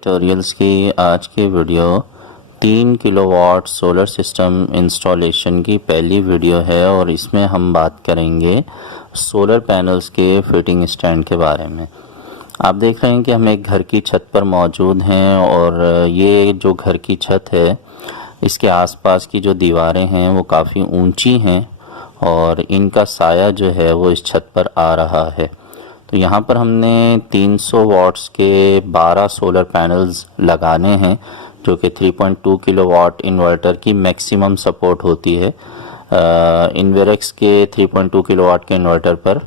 Tutorials की आज की video 3 kilowatt solar system installation की पहली वीडियो है और इसमें हम बात करेंगे सोलर पैनल्स के फिटिंग स्टैंड के बारे में। आप देख रहे हैं कि हम एक घर की छत पर मौजूद हैं और ये जो घर की छत है इसके आसपास की जो दीवारें हैं वो काफ़ी ऊंची हैं और इनका साया जो है वो इस छत पर आ रहा है। तो यहाँ पर हमने 300 वाट्स के 12 सोलर पैनल्स लगाने हैं जो कि 3.2 किलोवाट इन्वर्टर की मैक्सिमम सपोर्ट होती है। इन्वेरेक्स के 3.2 किलोवाट के इन्वर्टर पर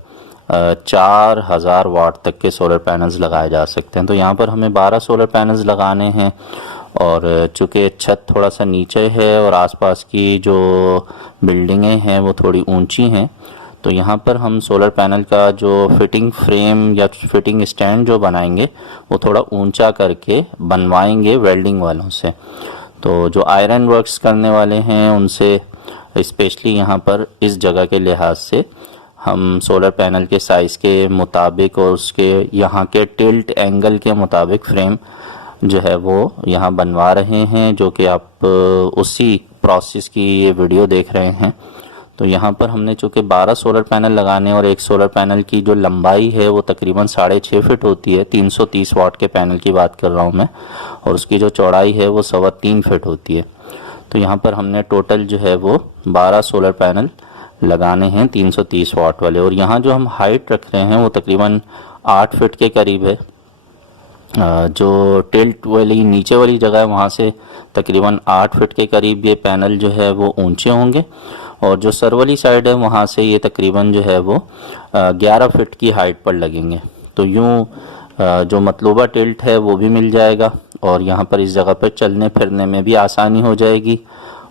4000 वाट तक के सोलर पैनल्स लगाए जा सकते हैं। तो यहाँ पर हमें 12 सोलर पैनल्स लगाने हैं और चूँकि छत थोड़ा सा नीचे है और आसपास की जो बिल्डिंगें हैं वो थोड़ी ऊंची हैं, तो यहाँ पर हम सोलर पैनल का जो फिटिंग फ्रेम या फिटिंग स्टैंड जो बनाएंगे वो थोड़ा ऊंचा करके बनवाएंगे वेल्डिंग वालों से। तो जो आयरन वर्क्स करने वाले हैं उनसे स्पेशली यहाँ पर इस जगह के लिहाज से हम सोलर पैनल के साइज़ के मुताबिक और उसके यहाँ के टिल्ट एंगल के मुताबिक फ्रेम जो है वो यहाँ बनवा रहे हैं, जो कि आप उसी प्रोसेस की ये वीडियो देख रहे हैं। तो यहाँ पर हमने चूँकि 12 सोलर पैनल लगाने और एक सोलर पैनल की जो लंबाई है वो तकरीबन 6.5 फीट होती है, 330 वाट के पैनल की बात कर रहा हूँ मैं, और उसकी जो चौड़ाई है वो 3.25 फीट होती है। तो यहाँ पर हमने टोटल जो है वो 12 सोलर पैनल लगाने हैं 330 वाट वाले, और यहाँ जो हम हाइट रख रहे हैं वो तकरीबन 8 फीट के करीब है। जो टिल्ट वाली नीचे वाली जगह है वहाँ से तकरीबन 8 फीट के करीब ये पैनल जो है वो ऊंचे होंगे, और जो सर वाली साइड है वहाँ से ये तकरीबन जो है वो 11 फीट की हाइट पर लगेंगे। तो यूँ जो मतलूबा टिल्ट है वो भी मिल जाएगा और यहाँ पर इस जगह पर चलने फिरने में भी आसानी हो जाएगी।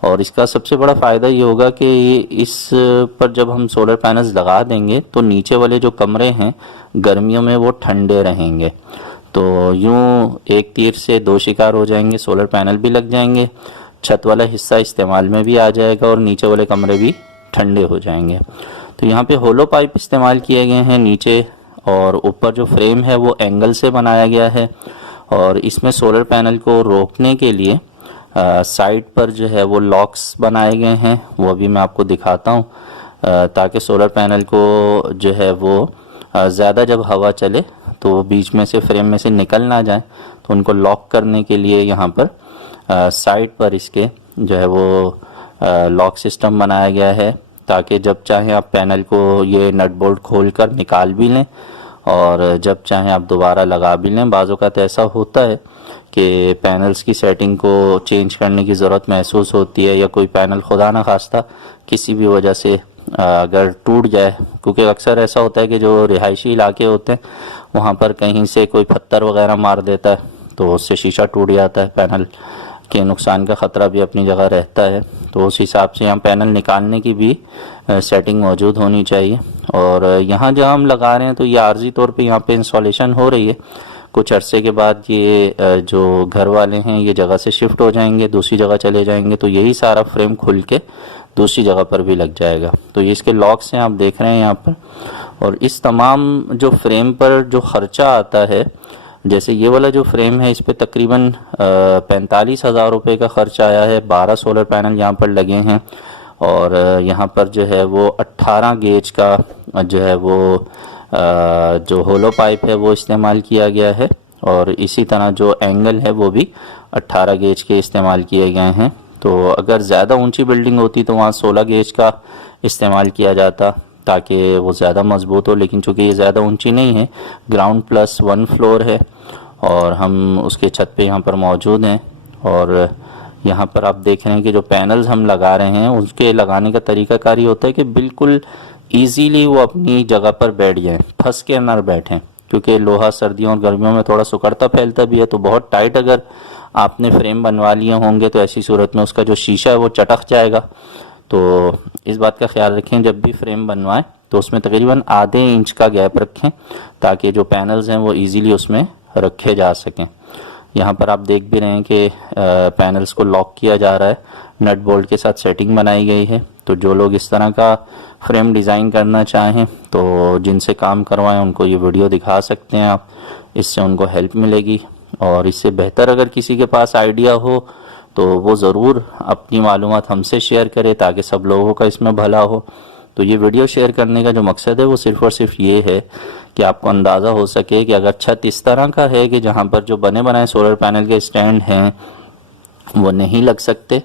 और इसका सबसे बड़ा फ़ायदा ये होगा कि इस पर जब हम सोलर पैनल्स लगा देंगे तो नीचे वाले जो कमरे हैं गर्मियों में वो ठंडे रहेंगे। तो यूँ एक तीर से दो शिकार हो जाएंगे, सोलर पैनल भी लग जाएंगे, छत वाला हिस्सा इस्तेमाल में भी आ जाएगा और नीचे वाले कमरे भी ठंडे हो जाएंगे। तो यहाँ पे होलो पाइप इस्तेमाल किए गए हैं नीचे, और ऊपर जो फ्रेम है वो एंगल से बनाया गया है। और इसमें सोलर पैनल को रोकने के लिए साइड पर जो है वो लॉक्स बनाए गए हैं, वो अभी मैं आपको दिखाता हूँ, ताकि सोलर पैनल को जो है वो ज़्यादा जब हवा चले तो बीच में से फ्रेम में से निकल ना जाए। तो उनको लॉक करने के लिए यहाँ पर साइड पर इसके जो है वो लॉक सिस्टम बनाया गया है, ताकि जब चाहें आप पैनल को ये नट बोल्ट खोल कर निकाल भी लें और जब चाहें आप दोबारा लगा भी लें। बाज़ औक़ात ऐसा होता है कि पैनल्स की सेटिंग को चेंज करने की ज़रूरत महसूस होती है, या कोई पैनल खुदा न खास्ता किसी भी वजह से अगर टूट जाए, क्योंकि अक्सर ऐसा होता है कि जो रिहायशी इलाके होते हैं वहाँ पर कहीं से कोई पत्थर वगैरह मार देता है तो उससे शीशा टूट जाता है, पैनल के नुकसान का ख़तरा भी अपनी जगह रहता है। तो उस हिसाब से यहाँ पैनल निकालने की भी सेटिंग मौजूद होनी चाहिए। और यहाँ जहाँ हम लगा रहे हैं तो ये आर्जी तौर पे यहाँ पे इंस्टॉलेशन हो रही है। कुछ अरसे के बाद ये जो घर वाले हैं ये जगह से शिफ्ट हो जाएंगे, दूसरी जगह चले जाएंगे, तो यही सारा फ्रेम खुल के दूसरी जगह पर भी लग जाएगा। तो ये इसके लॉक्स हैं, आप देख रहे हैं यहाँ पर। और इस तमाम जो फ्रेम पर जो ख़र्चा आता है, जैसे ये वाला जो फ्रेम है इस पे तकरीबन 45,000 रुपये का ख़र्चा आया है। 12 सोलर पैनल यहाँ पर लगे हैं और यहाँ पर जो है वो 18 गेज का जो है वो जो होलो पाइप है वो इस्तेमाल किया गया है, और इसी तरह जो एंगल है वो भी 18 गेज के इस्तेमाल किए गए हैं। तो अगर ज़्यादा ऊंची बिल्डिंग होती तो वहाँ 16 गेज का इस्तेमाल किया जाता ताकि वो ज़्यादा मजबूत हो, लेकिन चूँकि ये ज़्यादा ऊंची नहीं है, ग्राउंड प्लस 1 फ्लोर है और हम उसके छत पे यहाँ पर मौजूद हैं। और यहाँ पर आप देख रहे हैं कि जो पैनल्स हम लगा रहे हैं उसके लगाने का तरीक़ाकार ये होता है कि बिल्कुल ईजीली वो अपनी जगह पर बैठ जाएँ, फंस के ना बैठें, क्योंकि लोहा सर्दियों और गर्मियों में थोड़ा सिकुड़ता फैलता भी है। तो बहुत टाइट अगर आपने फ्रेम बनवा लिए होंगे तो ऐसी सूरत में उसका जो शीशा है वो चटक जाएगा। तो इस बात का ख्याल रखें जब भी फ्रेम बनवाएं तो उसमें तकरीबन आधे इंच का गैप रखें ताकि जो पैनल्स हैं वो इजीली उसमें रखे जा सकें। यहाँ पर आप देख भी रहे हैं कि पैनल्स को लॉक किया जा रहा है, नट बोल्ट के साथ सेटिंग बनाई गई है। तो जो लोग इस तरह का फ्रेम डिज़ाइन करना चाहें तो जिनसे काम करवाएं उनको ये वीडियो दिखा सकते हैं आप, इससे उनको हेल्प मिलेगी। और इससे बेहतर अगर किसी के पास आइडिया हो तो वो ज़रूर अपनी मालूमात हमसे शेयर करे ताकि सब लोगों का इसमें भला हो। तो ये वीडियो शेयर करने का जो मकसद है वो सिर्फ़ और सिर्फ ये है कि आपको अंदाज़ा हो सके कि अगर छत इस तरह का है कि जहाँ पर जो बने बनाए सोलर पैनल के स्टैंड हैं वो नहीं लग सकते,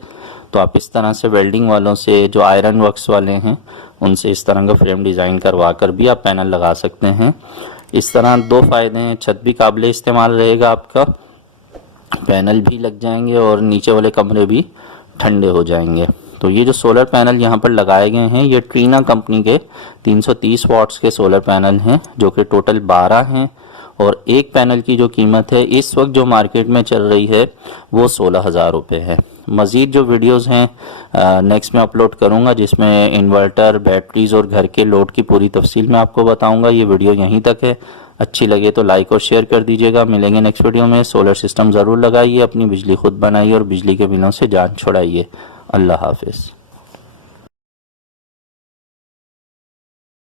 तो आप इस तरह से वेल्डिंग वालों से, जो आयरन वर्क्स वाले हैं, उनसे इस तरह का फ्रेम डिज़ाइन करवा कर भी आप पैनल लगा सकते हैं। इस तरह दो फ़ायदे हैं, छत भी काबिल इस्तेमाल रहेगा आपका, पैनल भी लग जाएंगे और नीचे वाले कमरे भी ठंडे हो जाएंगे। तो ये जो सोलर पैनल यहाँ पर लगाए गए हैं ये ट्रीना कंपनी के 330 वाट्स के सोलर पैनल हैं, जो कि टोटल 12 हैं और एक पैनल की जो कीमत है इस वक्त जो मार्केट में चल रही है वो 16,000 रुपये है। मज़ीद जो वीडियोस हैं नेक्स्ट में अपलोड करूँगा, जिसमें इन्वर्टर, बैटरीज़ और घर के लोड की पूरी तफसील मैं आपको बताऊँगा। ये वीडियो यहीं तक है, अच्छी लगे तो लाइक और शेयर कर दीजिएगा। मिलेंगे नेक्स्ट वीडियो में। सोलर सिस्टम ज़रूर लगाइए, अपनी बिजली खुद बनाइए और बिजली के बिलों से जान छुड़ाइए। अल्लाह हाफिज़।